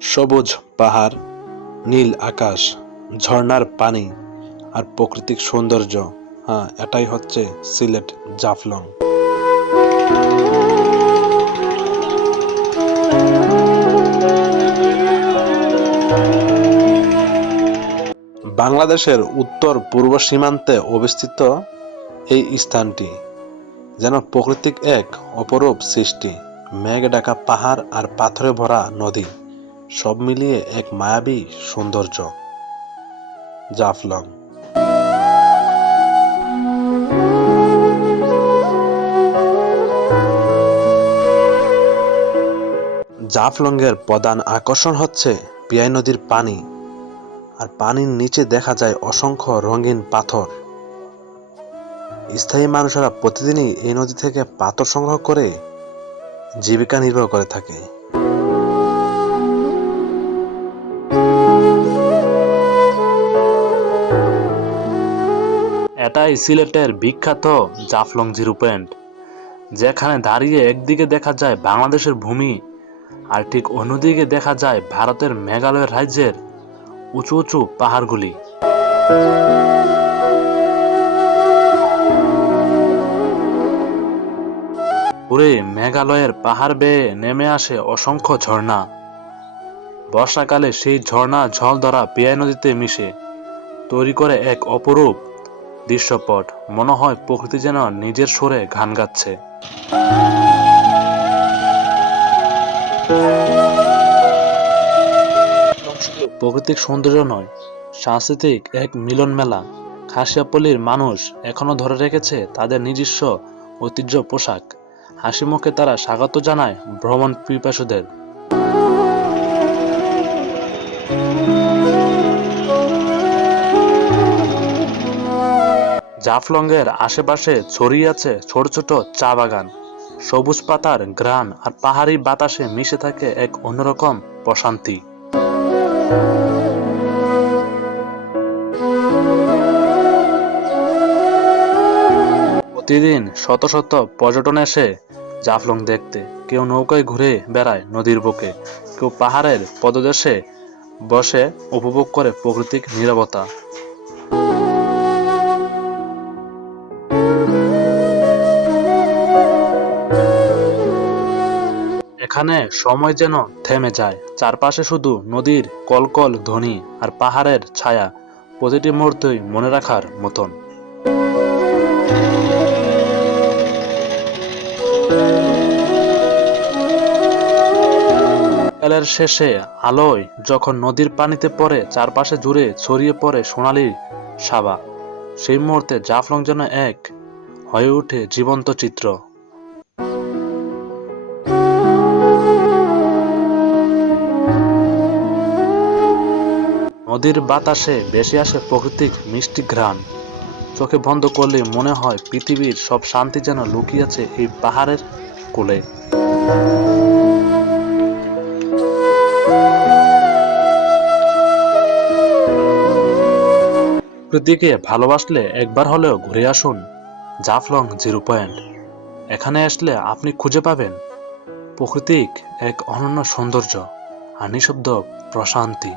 সবুজ পাহাড়, নীল আকাশ, ঝর্ণার পানি আর প্রাকৃতিক সৌন্দর্য। এটাই হচ্ছে সিলেট জাফলং। বাংলাদেশের উত্তর পূর্ব সীমান্তে অবস্থিত এই স্থানটি যেন প্রকৃতিক এক অপরূপ সৃষ্টি। মেঘ ঢাকা পাহাড় আর পাথরে ভরা নদী, সব মিলিয়ে এক মায়াবী সৌন্দর্য জাফলং। জাফলংয়ের প্রধান আকর্ষণ হচ্ছে পিয়াই নদীর পানি, আর পানির নিচে দেখা যায় অসংখ্য রঙিন পাথর। স্থায়ী মানুষেরা প্রতিদিনই এই নদী থেকে পাথর সংগ্রহ করে জীবিকা নির্বাহ করে থাকে। এটাই সিলেটের বিখ্যাত জাফলং জিরো পয়েন্ট, যেখানে দাঁড়িয়ে একদিকে দেখা যায় বাংলাদেশের ভূমি, আর ঠিক অন্যদিকে দেখা যায় ভারতের মেঘালয় রাজ্যের উঁচু উঁচু পাহাড়গুলি। পুরে মেঘালয়ের পাহাড় বেয়ে নেমে আসে অসংখ্য ঝর্ণা। বর্ষাকালে সেই ঝর্ণা জল ধরা পিয়াই নদীতে মিশে তৈরি করে এক অপরূপ দৃশ্যপট। মনে হয় প্রকৃতি যেন নিজের সুরে গান গাচ্ছে। শুধু প্রাকৃতিক সৌন্দর্য নয়, সাংস্কৃতিক এক মিলন মেলা। খাসিয়াপল্লীর মানুষ এখনো ধরে রেখেছে তাদের নিজস্ব ঐতিহ্য পোশাক। হাসি মুখে তারা স্বাগত জানায় ভ্রমণ পিপাসুদের। জাফলংয়ের আশেপাশে ছড়িয়ে আছে ছোট ছোট চা বাগান, সবুজ পাতার ঘ্রাণ আর পাহাড়ি বাতাসে মিশে থাকে এক অন্যরকম প্রশান্তি। প্রতিদিন শত শত পর্যটন এসে জাফলং দেখতে। কেউ নৌকায় ঘুরে বেড়ায় নদীর বুকে, কেউ পাহাড়ের পদদেশে বসে উপভোগ করে প্রাকৃতিক নীরবতা। এখানে সময় যেন থেমে যায়, চারপাশে শুধু নদীর কলকল ধ্বনি আর পাহাড়ের ছায়া, প্রতিটি মুহূর্তই মনে রাখার মতন। বিকালের শেষে আলোয় যখন নদীর পানিতে পড়ে, চারপাশে জুড়ে ছড়িয়ে পড়ে সোনালি সাবা, সেই মুহূর্তে জাফলং যেন এক হয়ে ওঠে জীবন্ত চিত্র। নদীর বাতাসে ভেসে আসে প্রাকৃতিক মিষ্টি ঘ্রাণ। চোখে বন্ধ করলে মনে হয় পৃথিবীর সব শান্তি যেন লুকিয়ে আছে এই পাহাড়ের কোলে। প্রকৃতিকে ভালোবাসলে একবার হলেও ঘুরে আসুন জাফলং জিরো পয়েন্ট। এখানে আসলে আপনি খুঁজে পাবেন প্রাকৃতিক এক অনন্য সৌন্দর্য আর নিঃশব্দ প্রশান্তি।